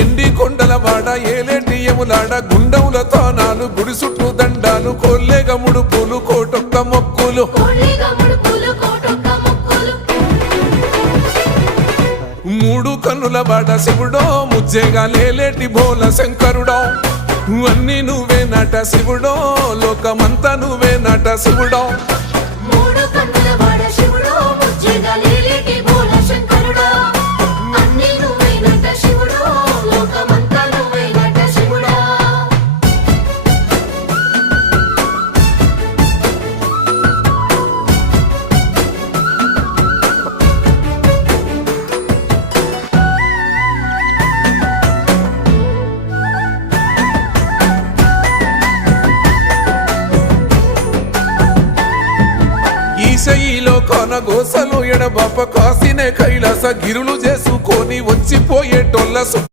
ఎండి కొండలవాడ ఏలేటి యములాడ గుండముల తానాలు గుడి చుట్టూ దండాలు కొల్లేగ ముడుపులు కోటొక్క మొక్కులు మూడు కన్నుల వాడ శివుడో ముజ్జేగా లేలేటి బోల శంకరుడో అన్ని నువ్వే నట శివుడో లోకమంతా నువ్వే నట శివుడో ఈశయిలో కొనగోసలు ఎడబాప కాసినే కైలాస గిరులు చేసుకొని వచ్చిపోయేటోళ్ళ